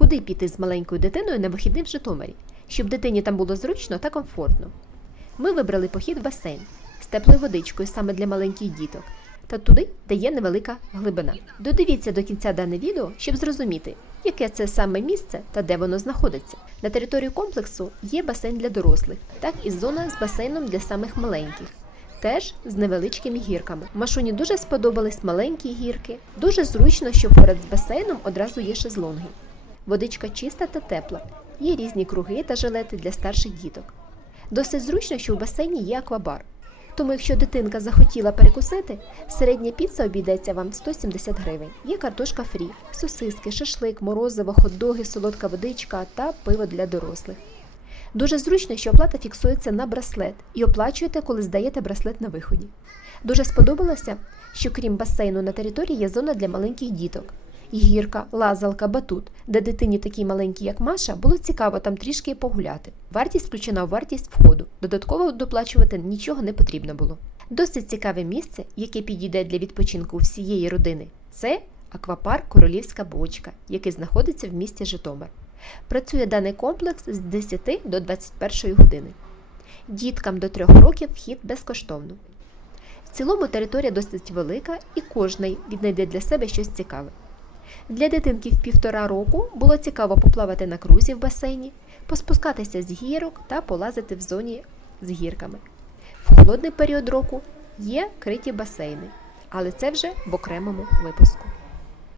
Куди піти з маленькою дитиною на вихідний в Житомирі, щоб дитині там було зручно та комфортно? Ми вибрали похід в басейн з теплою водичкою саме для маленьких діток та туди, де є невелика глибина. Додивіться до кінця дане відео, щоб зрозуміти, яке це саме місце та де воно знаходиться. На території комплексу є басейн для дорослих, так і зона з басейном для самих маленьких. Теж з невеличкими гірками. Машуні дуже сподобались маленькі гірки. Дуже зручно, що поряд з басейном одразу є шезлонги. Водичка чиста та тепла. Є різні круги та жилети для старших діток. Досить зручно, що в басейні є аквабар. Тому, якщо дитинка захотіла перекусити, середня піца обійдеться вам в 170 гривень. Є картошка фрі, сосиски, шашлик, морозиво, хот-доги, солодка водичка та пиво для дорослих. Дуже зручно, що оплата фіксується на браслет і оплачуєте, коли здаєте браслет на виході. Дуже сподобалося, що крім басейну на території є зона для маленьких діток. Гірка, лазалка, батут, де дитині такій маленькій, як Маша, було цікаво там трішки погуляти. Вартість включена в вартість входу. Додатково доплачувати нічого не потрібно було. Досить цікаве місце, яке підійде для відпочинку всієї родини. Це аквапарк Королівська бочка, який знаходиться в місті Житомир. Працює даний комплекс з 10 до 21 години. Діткам до 3 років вхід безкоштовно. В цілому територія досить велика і кожний віднайде для себе щось цікаве. Для дитинки в півтора року було цікаво поплавати на крузі в басейні, поспускатися з гірок та полазити в зоні з гірками. В холодний період року є криті басейни, але це вже в окремому випуску.